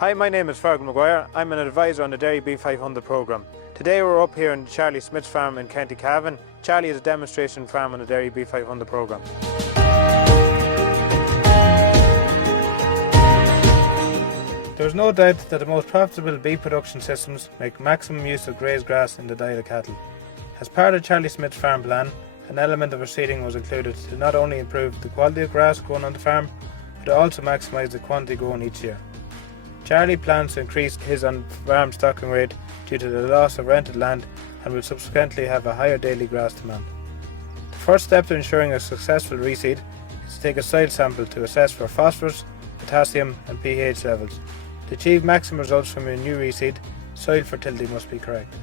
Hi, my name is Fergal Maguire. I'm an advisor on the Dairy B500 programme. Today we're up here on Charlie Smith's farm in County Cavan. Charlie is a demonstration farm on the Dairy B500 programme. There's no doubt that the most profitable beef production systems make maximum use of grazed grass in the diet of cattle. As part of Charlie Smith's farm plan, an element of reseeding was included to not only improve the quality of grass grown on the farm, but also maximise the quantity grown each year. Charlie plans to increase his on-farm stocking rate due to the loss of rented land and will subsequently have a higher daily grass demand. The first step to ensuring a successful reseed is to take a soil sample to assess for phosphorus, potassium and pH levels. To achieve maximum results from your new reseed, soil fertility must be correct.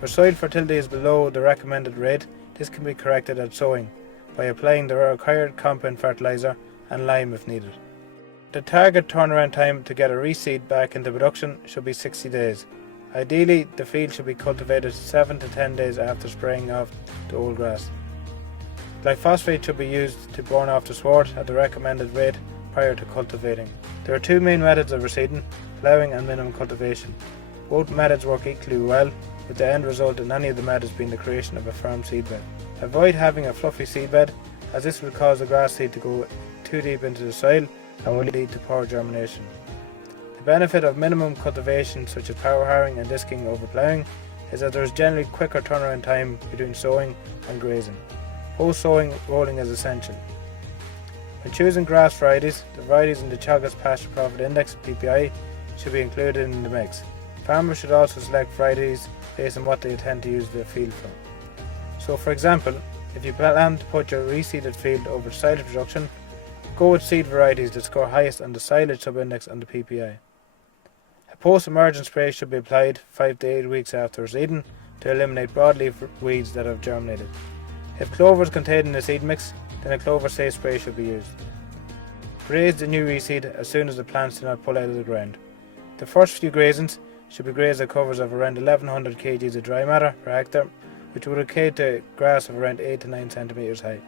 Where soil fertility is below the recommended rate, this can be corrected at sowing by applying the required compound fertilizer and lime if needed. The target turnaround time to get a reseed back into production should be 60 days. Ideally, the field should be cultivated 7 to 10 days after spraying off the old grass. Glyphosate should be used to burn off the sward at the recommended rate prior to cultivating. There are two main methods of reseeding, ploughing and minimum cultivation. Both methods work equally well, with the end result in any of the methods being the creation of a firm seedbed. Avoid having a fluffy seedbed, as this will cause the grass seed to go too deep into the soil and will lead to poor germination. The benefit of minimum cultivation such as power harrowing and disking over ploughing is that there is generally quicker turnaround time between sowing and grazing. Post-sowing rolling is essential. When choosing grass varieties, the varieties in the Teagasc Pasture Profit Index (PPI) should be included in the mix. Farmers should also select varieties based on what they intend to use the field for. So for example, if you plan to put your reseeded field over silage production, go with seed varieties that score highest on the silage sub-index and the PPI. A post-emergent spray should be applied 5 to 8 weeks after seeding to eliminate broadleaf weeds that have germinated. If clover is contained in the seed mix, then a clover safe spray should be used. Graze the new reseed as soon as the plants do not pull out of the ground. The first few grazings should be grazed at covers of around 1100 kg of dry matter per hectare, which would equate to grass of around 8 to 9 centimetres high.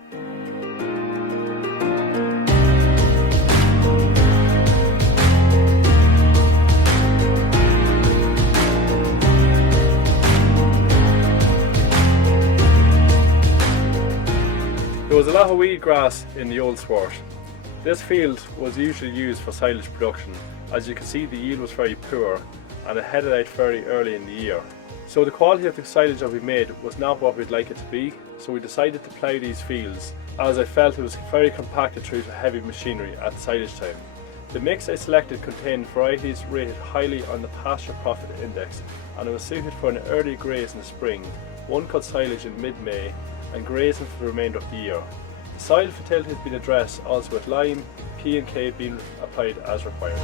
There was a lot of weed grass in the old sward. This field was usually used for silage production. As you can see, the yield was very poor and it headed out very early in the year. So the quality of the silage that we made was not what we'd like it to be, so we decided to plough these fields as I felt it was very compacted through to heavy machinery at silage time. The mix I selected contained varieties rated highly on the Pasture Profit Index, and it was suited for an early graze in the spring, one cut silage in mid-May and grazing for the remainder of the year. The soil fertility has been addressed also with lime, P and K being applied as required.